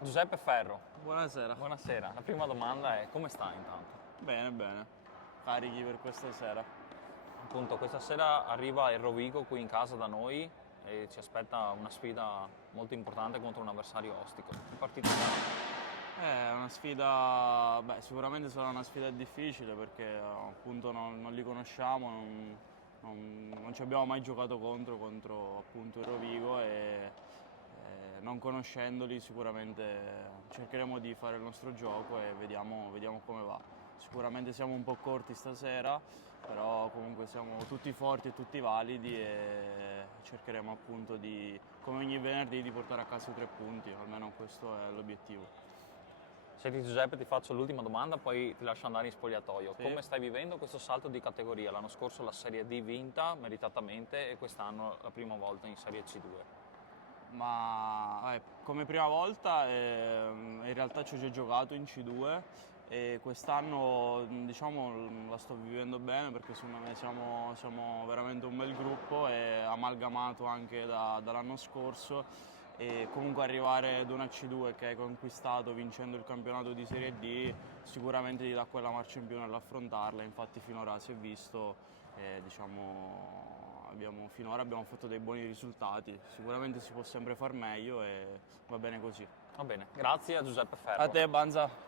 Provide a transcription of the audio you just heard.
Giuseppe Ferro, Buonasera. buonasera. La prima domanda è come stai intanto? Bene, bene. Carichi per questa sera. Appunto, questa sera arriva il Rovigo qui in casa da noi e ci aspetta una sfida molto importante contro un avversario ostico. Che partita sarà? È una sfida, sicuramente sarà una sfida difficile perché appunto non li conosciamo, non ci abbiamo mai giocato contro appunto il Rovigo e non conoscendoli sicuramente cercheremo di fare il nostro gioco e vediamo come va. Sicuramente siamo un po' corti stasera, però comunque siamo tutti forti e tutti validi e cercheremo appunto di, come ogni venerdì, di portare a casa i 3 punti, almeno questo è l'obiettivo. Senti Giuseppe, ti faccio l'ultima domanda, poi ti lascio andare in spogliatoio. Sì. Come stai vivendo questo salto di categoria? L'anno scorso la Serie D vinta meritatamente e quest'anno la prima volta in Serie C2. Come prima volta in realtà ci ho già giocato in C2 e quest'anno diciamo la sto vivendo bene perché secondo me siamo veramente un bel gruppo e amalgamato anche dall'anno scorso e comunque arrivare ad una C2 che hai conquistato vincendo il campionato di Serie D sicuramente ti dà quella marcia in più nell'affrontarla, infatti finora si è visto finora abbiamo fatto dei buoni risultati, sicuramente si può sempre far meglio e va bene così. Va bene, grazie a Giuseppe Ferro. A te Banza!